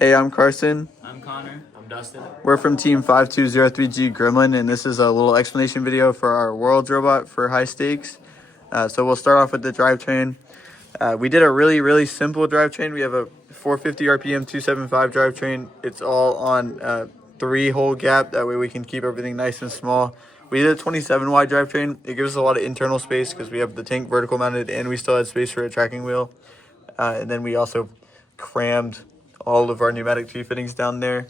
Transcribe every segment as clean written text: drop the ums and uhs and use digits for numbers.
Hey, I'm Carson. I'm Connor. I'm Dustin. We're from team 5203G Gremlin, and this is a little explanation video for our Worlds robot for high stakes. So we'll start off with the drivetrain. We did a really simple drivetrain. We have a 450 RPM 275 drivetrain. It's all on 3-hole gap. That way we can keep everything nice and small. We did a 27 wide drivetrain. It gives us a lot of internal space because we have the tank vertical mounted and we still had space for a tracking wheel. And then we also crammed all of our pneumatic T-fittings down there.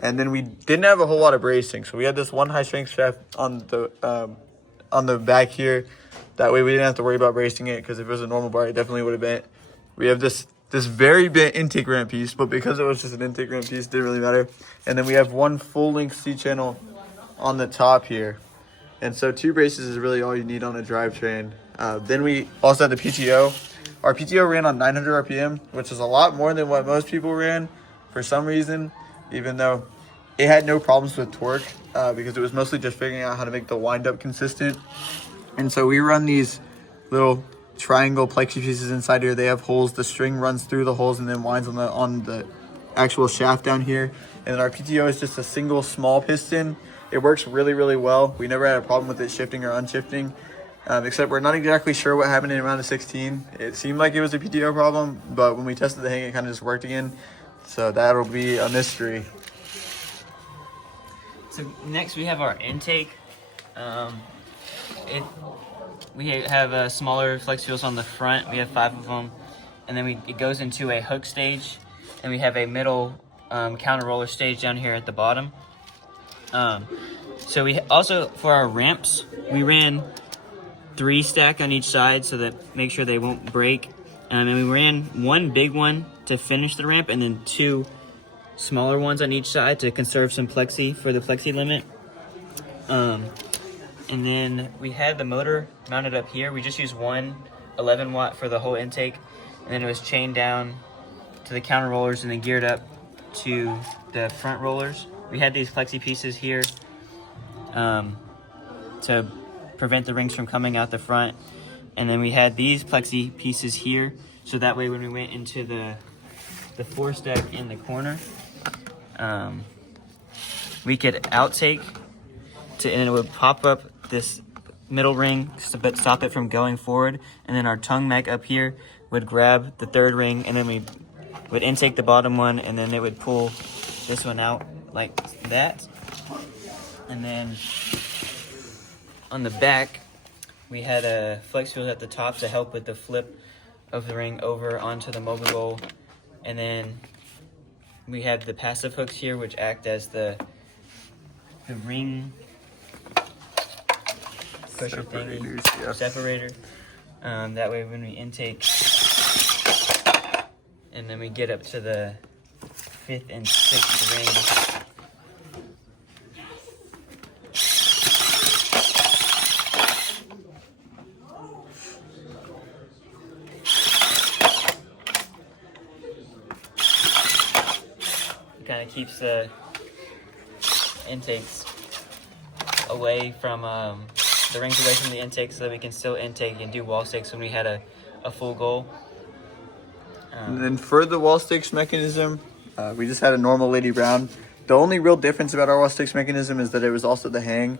And then we didn't have a whole lot of bracing. So we had this one high strength shaft on the back here. That way we didn't have to worry about bracing it, because if it was a normal bar, it definitely would have bent. We have this very bent intake ramp piece, but because it was just an intake ramp piece, it didn't really matter. And then we have one full length C-channel on the top here. And so 2 braces is really all you need on a drivetrain. Then we also had the PTO. Our PTO ran on 900 RPM, which is a lot more than what most people ran for some reason, even though it had no problems with torque, because it was mostly just figuring out how to make the wind-up consistent. And so we run these little triangle plexi pieces inside here. They have holes. The string runs through the holes and then winds on the actual shaft down here. And then our PTO is just a single small piston. It works really well. We never had a problem with it shifting or unshifting, except we're not exactly sure what happened in round of 16. It seemed like it was a PTO problem, but when we tested the hang, it kind of just worked again. So that'll be a mystery. So next we have our intake. We have smaller flex wheels on the front. We have 5 of them, and then it goes into a hook stage, and we have a middle counter roller stage down here at the bottom. So we also, for our ramps, we ran 3 stack on each side so that make sure they won't break. And we ran 1 big one to finish the ramp, and then 2 smaller ones on each side to conserve some plexi for the plexi limit. And then we had the motor mounted up here. We just used one 11 watt for the whole intake, and then it was chained down to the counter rollers and then geared up to the front rollers. We had these plexi pieces here to prevent the rings from coming out the front, and then we had these plexi pieces here, so that way when we went into the 4-stack in the corner, we could outtake and it would pop up this middle ring but stop it from going forward, and then our tongue mech up here would grab the 3rd ring, and then we would intake the bottom one, and then it would pull this one out like that. And then on the back we had a flex wheel at the top to help with the flip of the ring over onto the mogo bowl, and then we have the passive hooks here, which act as the ring pusher thingy, yeah. Separator. That way when we intake and then we get up to the 5th and 6th ring, it kind of keeps the intakes away from the rings away from the intake, so that we can still intake and do wall stakes when we had a full goal. And then for the wall stakes mechanism, we just had a normal Lady Brown. The only real difference about our wall stakes mechanism is that it was also the hang.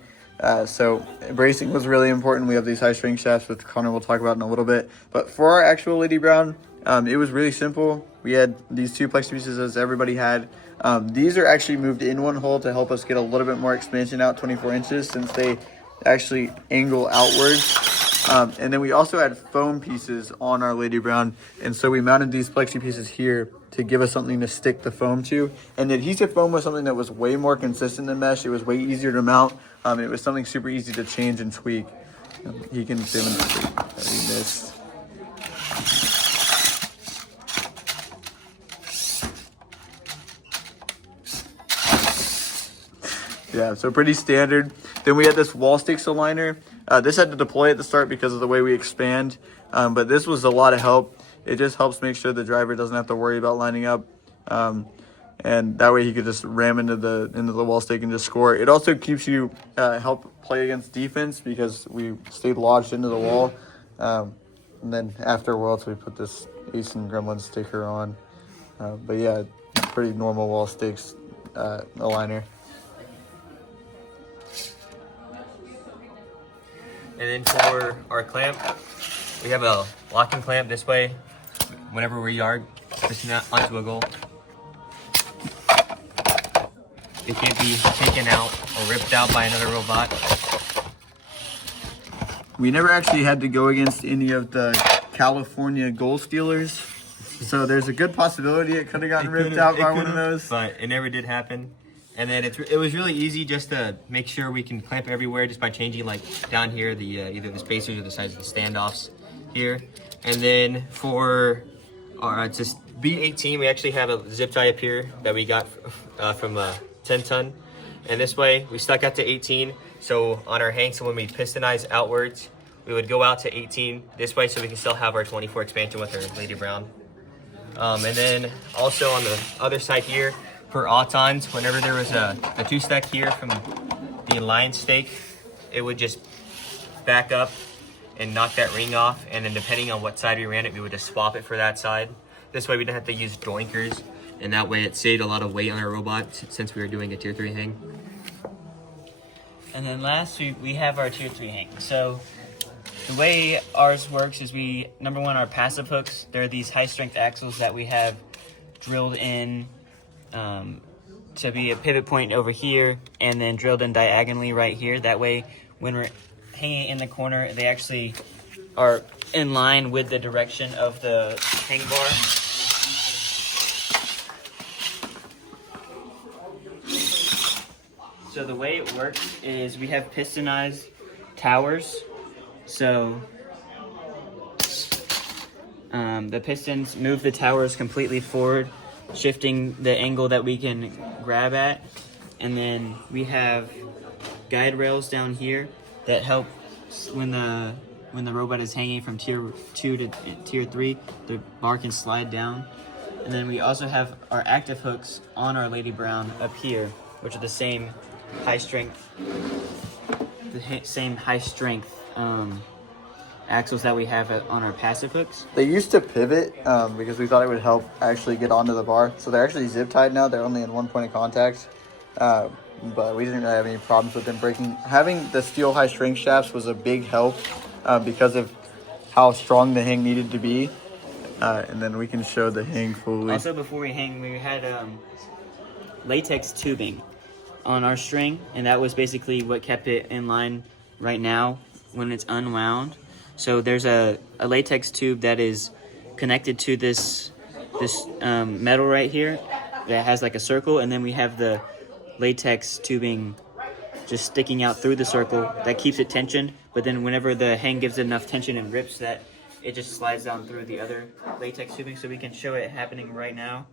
So bracing was really important. We have these high strength shafts, which Connor will talk about in a little bit. But for our actual Lady Brown, it was really simple. We had these 2 plexi pieces as everybody had. These are actually moved in 1 hole to help us get a little bit more expansion out 24 inches since they actually angle outwards. And then we also had foam pieces on our Lady Brown, and so we mounted these plexi pieces here to give us something to stick the foam to. And the adhesive foam was something that was way more consistent than mesh. It was way easier to mount. It was something super easy to change and tweak. He can demonstrate that he missed. Yeah, so pretty standard. Then we had this wall stakes aligner. This had to deploy at the start because of the way we expand, but this was a lot of help. It just helps make sure the driver doesn't have to worry about lining up, and that way he could just ram into the wall stake and just score. It also keeps you help play against defense because we stayed lodged into the wall. And then after Worlds, we put this Ace and Gremlin sticker on. But yeah, pretty normal wall stakes aligner. And then for our clamp, we have a locking clamp this way. Whenever we are pushing that onto a goal, it can't be taken out or ripped out by another robot. We never actually had to go against any of the California goal stealers, so there's a good possibility it could have gotten ripped out by one of those. But it never did happen. And then it was really easy just to make sure we can clamp everywhere just by changing like down here the either the spacers or the size of the standoffs here. And then for our just B18, we actually have a zip tie up here that we got from 10 ton. And this way we stuck out to 18. So on our hang, so when we pistonize outwards, we would go out to 18 this way so we can still have our 24 expansion with our Lady Brown. And then also on the other side here, for autons, whenever there was a two-stack here from the line stake, it would just back up and knock that ring off. And then depending on what side we ran it, we would just swap it for that side. This way we didn't have to use doinkers. And that way it saved a lot of weight on our robot since we were doing a tier 3 hang. And then last, we have our tier 3 hang. So the way ours works is number one, our passive hooks, they're these high strength axles that we have drilled in to be a pivot point over here and then drilled in diagonally right here. That way when we're hanging in the corner, they actually are in line with the direction of the hang bar. So the way it works is we have pistonized towers. So the pistons move the towers completely forward, shifting the angle that we can grab at. And then we have guide rails down here that help when the robot is hanging from tier 2 to tier 3, the bar can slide down. And then we also have our active hooks on our Lady Brown up here, which are the same high strength axles that we have on our passive hooks. They used to pivot because we thought it would help actually get onto the bar. So they're actually zip tied now. They're only in one point of contact. But we didn't really have any problems with them breaking. Having the steel high strength shafts was a big help because of how strong the hang needed to be. And then we can show the hang fully. Also, before we hang, we had latex tubing on our string, and that was basically what kept it in line right now when it's unwound. So there's a latex tube that is connected to this metal right here that has like a circle, and then we have the latex tubing just sticking out through the circle that keeps it tensioned. But then whenever the hang gives it enough tension and rips, that it just slides down through the other latex tubing. So we can show it happening right now.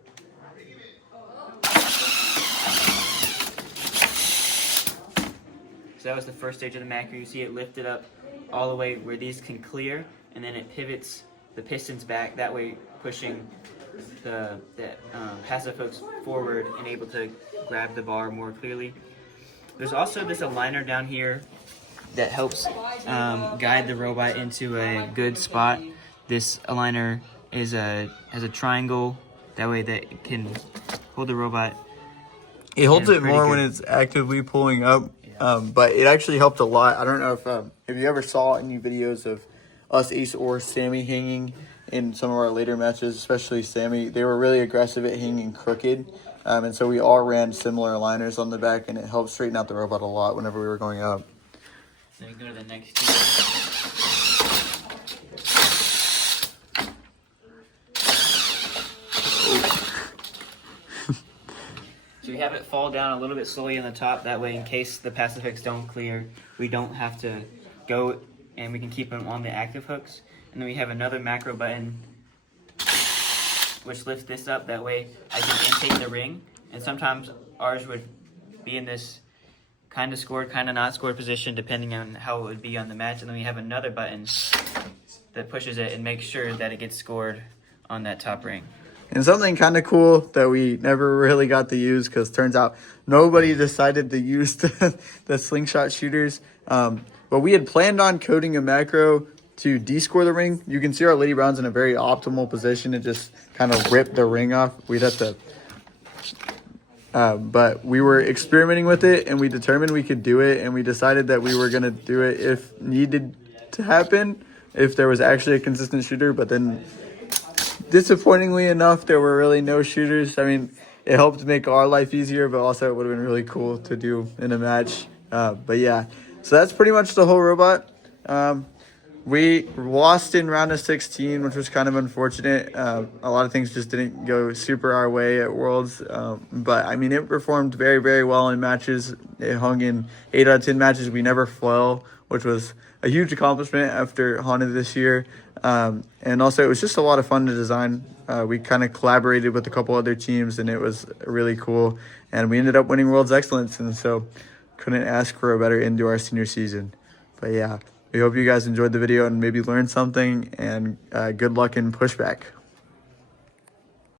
So that was the first stage of the macro. You see it lifted up all the way where these can clear, and then it pivots the pistons back, that way pushing the passive hooks forward and able to grab the bar more clearly. There's also this aligner down here that helps guide the robot into a good spot. This aligner has a triangle, that way that it can hold the robot. It holds it more when it's actively pulling up. But it actually helped a lot. I don't know if you ever saw any videos of us, Ace, or Sammy hanging in some of our later matches, especially Sammy. They were really aggressive at hanging crooked. And so we all ran similar aligners on the back, and it helped straighten out the robot a lot whenever we were going up. So we go to the next tier. So we have it fall down a little bit slowly on the top. That way, in case the passive hooks don't clear, we don't have to go, and we can keep them on the active hooks. And then we have another macro button, which lifts this up. That way, I can intake the ring. And sometimes ours would be in this kind of scored, kind of not scored position, depending on how it would be on the match. And then we have another button that pushes it and makes sure that it gets scored on that top ring. And something kind of cool that we never really got to use, because turns out nobody decided to use the slingshot shooters. But we had planned on coding a macro to descore the ring. You can see our Lady Brown's in a very optimal position to just kind of rip the ring off. We'd have to But we were experimenting with it, and we determined we could do it, and we decided that we were going to do it if needed to happen, if there was actually a consistent shooter. But then, disappointingly enough, there were really no shooters. I mean, it helped make our life easier, but also it would have been really cool to do in a match. But yeah, so that's pretty much the whole robot. We lost in round of 16, which was kind of unfortunate. A lot of things just didn't go super our way at Worlds. But, I mean, it performed very, very well in matches. It hung in 8 out of 10 matches. We never fell, which was a huge accomplishment after Haunted this year. And also, it was just a lot of fun to design. We kind of collaborated with a couple other teams, and it was really cool. And we ended up winning Worlds Excellence, and so couldn't ask for a better end to our senior season. But, yeah. We hope you guys enjoyed the video and maybe learned something, and good luck in pushback.